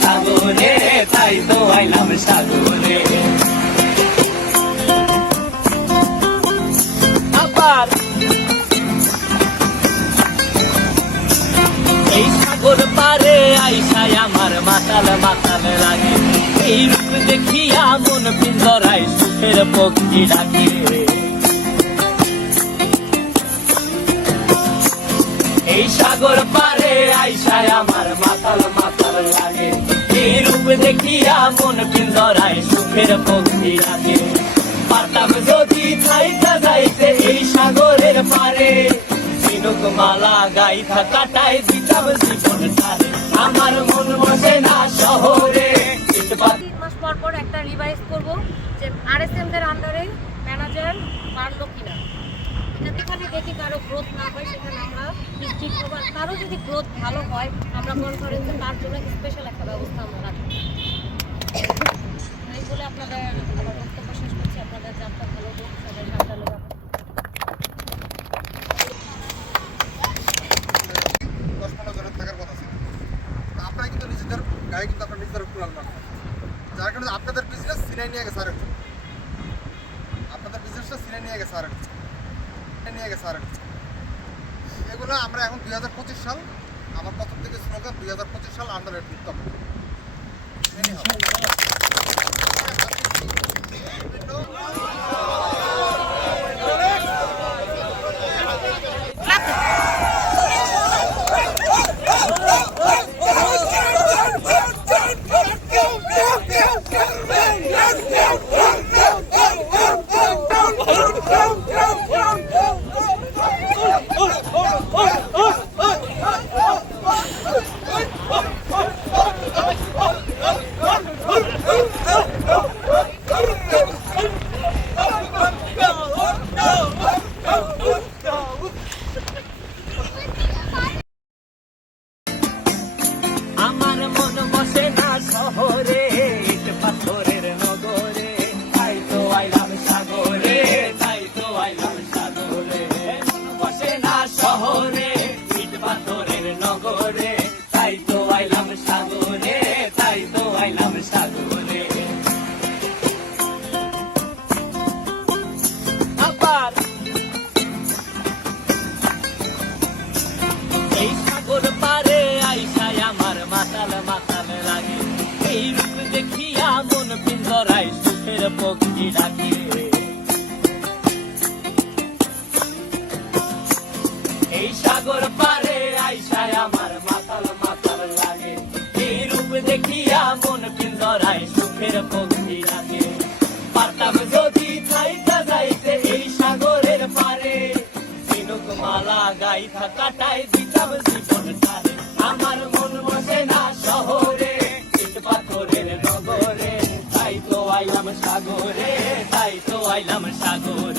সাগরে, তাই তো আইলাম সাগরে। আবার এই সাগর পারে আইসায় আমার মাতাল মাতাল লাগে, এই রূপ দেখিয়া মন পিঞ্জরায় সুখের পক্ষী ডাকে। এই সাগর পারে আইসায় আমার মাতাল মাতাল লাগে, এই রূপ দেখিয়া মন পিঞ্জরায় সুখের পক্ষী ডাকে। পারতাম যদি থাইকা যাইতে এই সাগরের পারে, ঝিনুক মালা গাইথা কাটাই দিতাম জীবন সারে। আমার মন বসে না শহরে। 3 মাস পর পর একটা রিভাইজ করব যে আরএসএম দের আন্ডারে ম্যানেজার বাড়লো কিনা। যেখানে দেখি কারো গ্রোথ না হয় সেখানে আমরা ঠিক করবো, কারো যদি গ্রোথ ভালো হয় আমরা কনফারেন্সে তার জন্য স্পেশাল একটা ব্যবস্থা আমরা রাখবো। এই বলে আপনাদের আমার বক্তব্য শেষ করছি। আপনাদের যাত্রা ভালো হোক, সবাই সাবধানে যাবেন। আপনারা কিন্তু নিজেদের গায়ে কিন্তু আপনার নিজেদের কুড়াল মারবেন, যার কারণে আপনাদের বিজনেস সিনাই নিয়ে গেছে আরেকজন, আপনাদের বিজনেসটা সিনাই নিয়ে গেছে আরেকজন। এগুলো আমরা এখন 2025 সাল, আমার প্রথম থেকে স্লোগান 2025 সাল আন্ডার উত্তম। আমার মন বসে না শহরে, ইট পাথরের নগরে, তাই তো আইলাম সাগরে, তাই তো আইলাম সাগরে। মন বসে না শহরে, ইট পাথরের নগরে, তাই তো আইলাম সাগরে, তাই তো আইলাম সাগরে। আবার এই সাগর পারে আইসায় আমার মাতাল মাতাল লাগে, এই রূপ দেখিয়া মন পিঞ্জরায় সুখের পক্ষী ডাকে। এই সাগর পারে আইসায় আমার মাতাল মাতাল লাগে, এই রূপ দেখিয়া মন পিঞ্জরায় সুখের পক্ষী ডাকে। পারতাম যদি থাইকা যাইতে এই সাগরের পারে, ঝিনুক মালা গাইথা কাটাই দিতাম জীবন সারে। আমার মন বসে না শহরে, ইট পাথরের নগরে, তাই তো আইলাম সাগরে, তাই তো আইলাম সাগরে।